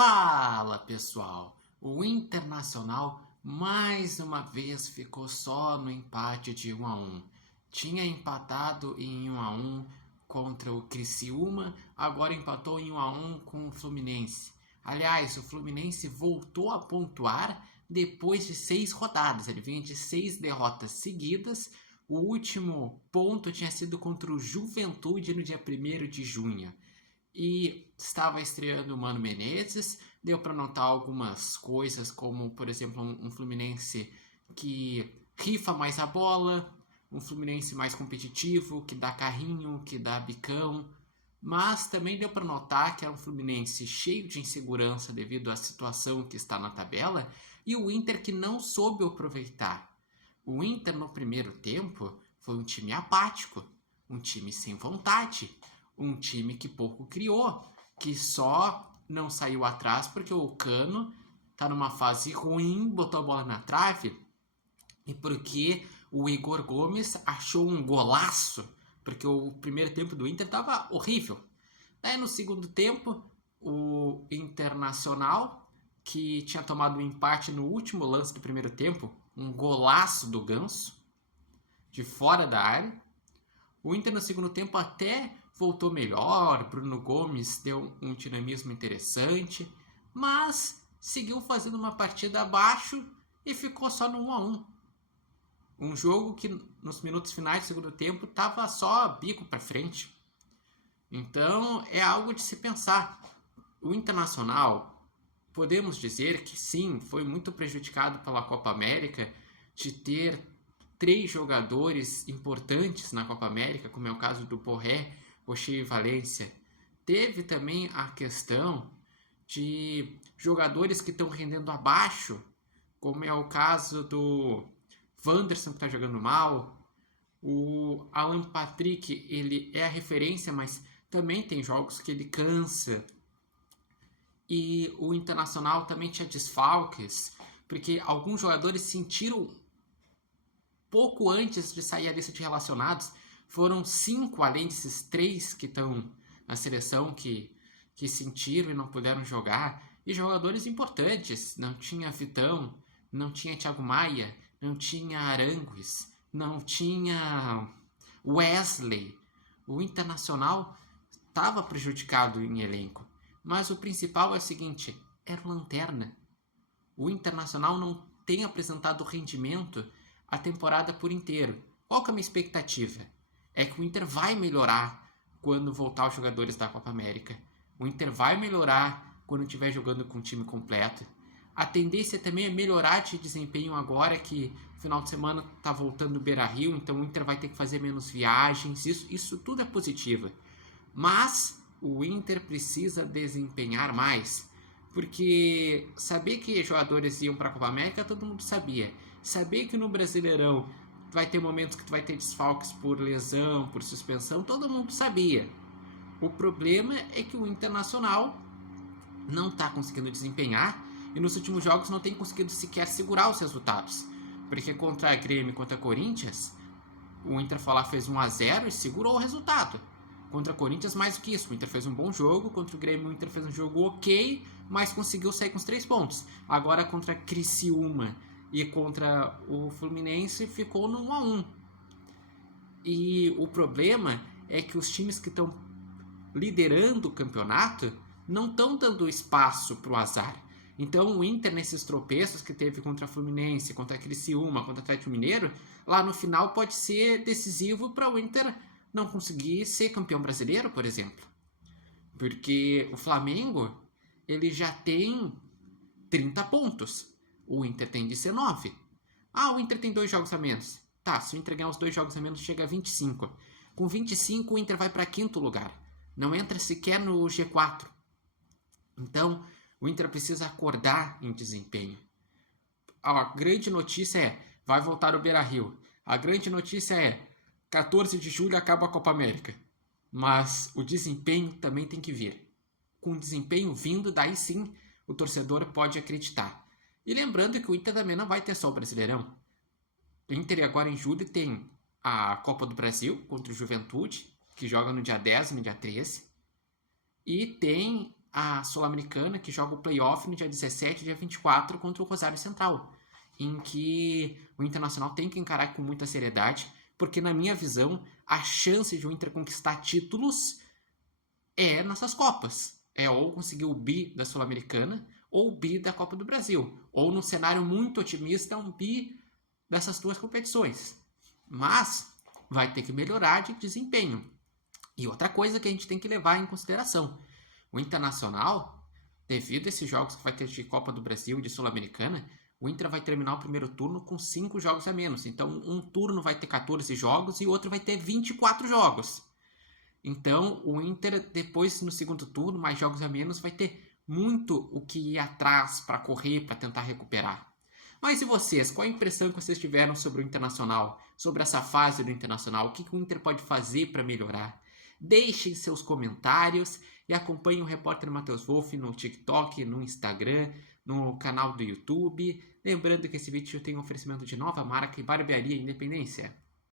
Fala pessoal, o Internacional mais uma vez ficou só no empate de 1-1. Tinha empatado em 1-1 contra o Criciúma, agora empatou em 1-1 com o Fluminense. Aliás, o Fluminense voltou a pontuar depois de 6 rodadas, ele vinha de 6 derrotas seguidas. O último ponto tinha sido contra o Juventude no dia 1º de junho. E estava estreando o Mano Menezes, deu para notar algumas coisas, como por exemplo um Fluminense que rifa mais a bola, um Fluminense mais competitivo, que dá carrinho, que dá bicão, mas também deu para notar que era um Fluminense cheio de insegurança devido à situação que está na tabela e o Inter que não soube aproveitar. O Inter no primeiro tempo foi um time apático, um time sem vontade, um time que pouco criou, que só não saiu atrás porque o Cano tá numa fase ruim, botou a bola na trave, e porque o Igor Gomes achou um golaço, porque o primeiro tempo do Inter tava horrível. Daí no segundo tempo, o Internacional, que tinha tomado um empate no último lance do primeiro tempo, um golaço do Ganso, de fora da área. O Inter no segundo tempo até voltou melhor, Bruno Gomes deu um dinamismo interessante, mas seguiu fazendo uma partida abaixo e ficou só no 1-1. Um jogo que nos minutos finais do segundo tempo estava só bico para frente. Então é algo de se pensar. O Internacional, podemos dizer que sim, foi muito prejudicado pela Copa América de ter 3 jogadores importantes na Copa América, como é o caso do Borré, Rocher e Valência. Teve também a questão de jogadores que estão rendendo abaixo, como é o caso do Wanderson, que está jogando mal. O Alan Patrick, ele é a referência, mas também tem jogos que ele cansa. E o Internacional também tinha desfalques, porque alguns jogadores sentiram pouco antes de sair a lista de relacionados. Foram 5, além desses 3 que estão na seleção, que sentiram e não puderam jogar. E jogadores importantes. Não tinha Vitão, não tinha Thiago Maia, não tinha Arangues, não tinha Wesley. O Internacional estava prejudicado em elenco. Mas o principal é o seguinte, era o Lanterna. O Internacional não tem apresentado rendimento a temporada por inteiro. Qual que é a minha expectativa? É que o Inter vai melhorar quando voltar os jogadores da Copa América. O Inter vai melhorar quando estiver jogando com o time completo. A tendência também é melhorar de desempenho agora que no final de semana está voltando o Beira-Rio, então o Inter vai ter que fazer menos viagens. Isso tudo é positivo. Mas o Inter precisa desempenhar mais. Porque saber que jogadores iam para a Copa América, todo mundo sabia. Saber que no Brasileirão vai ter momentos que tu vai ter desfalques por lesão, por suspensão, todo mundo sabia. O problema é que o Internacional não está conseguindo desempenhar e nos últimos jogos não tem conseguido sequer segurar os resultados. Porque contra a Grêmio e contra a Corinthians, o Inter fez 1-0 e segurou o resultado. Contra a Corinthians, mais do que isso. O Inter fez um bom jogo. Contra o Grêmio, o Inter fez um jogo ok, mas conseguiu sair com os 3 pontos. Agora, contra a Criciúma e contra o Fluminense, ficou no 1-1. E o problema é que os times que estão liderando o campeonato não estão dando espaço para o azar. Então, o Inter, nesses tropeços que teve contra a Fluminense, contra a Criciúma, contra o Atlético Mineiro, lá no final pode ser decisivo para o Inter não conseguir ser campeão brasileiro, por exemplo. Porque o Flamengo, ele já tem 30 pontos. O Inter tem 19. O Inter tem 2 jogos a menos. Tá, se o Inter ganhar os 2 jogos a menos, chega a 25. Com 25, o Inter vai para 5º lugar. Não entra sequer no G4. Então, o Inter precisa acordar em desempenho. A grande notícia é, vai voltar o Beira-Rio. A grande notícia é, 14 de julho acaba a Copa América. Mas o desempenho também tem que vir. Com o desempenho vindo, daí sim o torcedor pode acreditar. E lembrando que o Inter também não vai ter só o Brasileirão. O Inter agora em julho tem a Copa do Brasil contra o Juventude, que joga no dia 10 e no dia 13. E tem a Sul-Americana, que joga o playoff no dia 17 e dia 24 contra o Rosário Central, em que o Internacional tem que encarar com muita seriedade, porque na minha visão, a chance de o Inter conquistar títulos é nessas Copas. É ou conseguir o bi da Sul-Americana ou o bi da Copa do Brasil. Ou, num cenário muito otimista, um bi dessas duas competições. Mas vai ter que melhorar de desempenho. E outra coisa que a gente tem que levar em consideração: o Internacional, devido a esses jogos que vai ter de Copa do Brasil e de Sul-Americana, o Inter vai terminar o primeiro turno com 5 jogos a menos. Então, um turno vai ter 14 jogos e outro vai ter 24 jogos. Então, o Inter, depois, no segundo turno, mais jogos a menos, vai ter muito o que ir atrás para correr, para tentar recuperar. Mas e vocês? Qual a impressão que vocês tiveram sobre o Internacional? Sobre essa fase do Internacional? O que o Inter pode fazer para melhorar? Deixem seus comentários e acompanhem o repórter Matheus Wolff no TikTok, no Instagram, no canal do YouTube. Lembrando que esse vídeo tem um oferecimento de Nova Marca e Barbearia Independência.